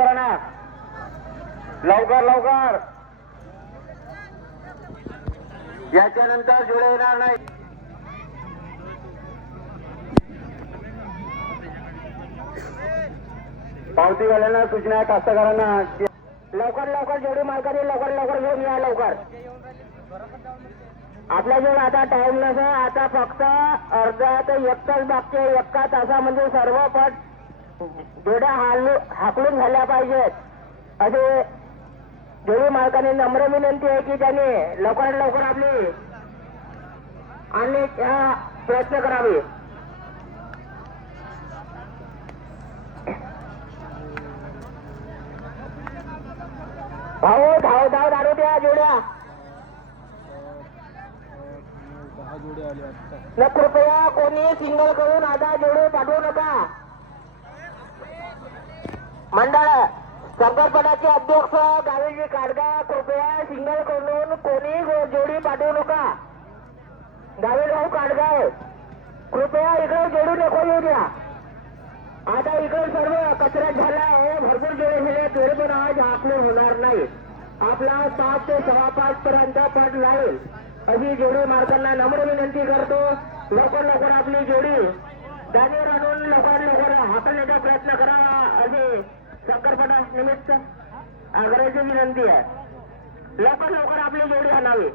करा ना, लवकर लवकर. याच्यानंतर जोडे येणार नाही. पावतीवाल्यांना सूचना आहे, कास्तकारांना लवकर लवकर जोडी मालकाने लवकर लवकर घेऊन या. लवकर आपल्याजवळ आता टाइम नसा. आता फक्त अर्धा ते 1 तास बाकी आहे. 1 तासामध्ये सर्व पट जोड्या हाकलून झाल्या पाहिजेत. असे जोडी मालकाने नम्र विनंती आहे की त्याने लवकरात लवकर आपली आणण्याचा प्रयत्न करावे. भाऊ धाव धाव दारू द्या जोड्या. न कृपया कोणी सिंगल करून आता जोडे पाठवू नका. मंडळ संकल्पनाचे अध्यक्ष गावीजी काडगा, कृपया सिंगल करून कोणी जोडी पाठवू नका. गावीराव काडगाव, कृपया इकडे जोडी नको येऊ द्या. आता इकडे सर्व कचरा झाला आहे. भरपूर जोडे झाले. तरी पण आज आपले होणार नाही. आपला 7 ते 5:15 पर्यंत पट लागेल अशी जोडी मालकांना नम्र विनंती करतो. लवकर लवकर आपली जोडी दाणीवर आणून लवकर लवकर हाकलण्याचा प्रयत्न करावा असे शंकरपटा निमित्त आग्रहाची विनंती आहे. लवकर लवकर आपली जोडी आणावी.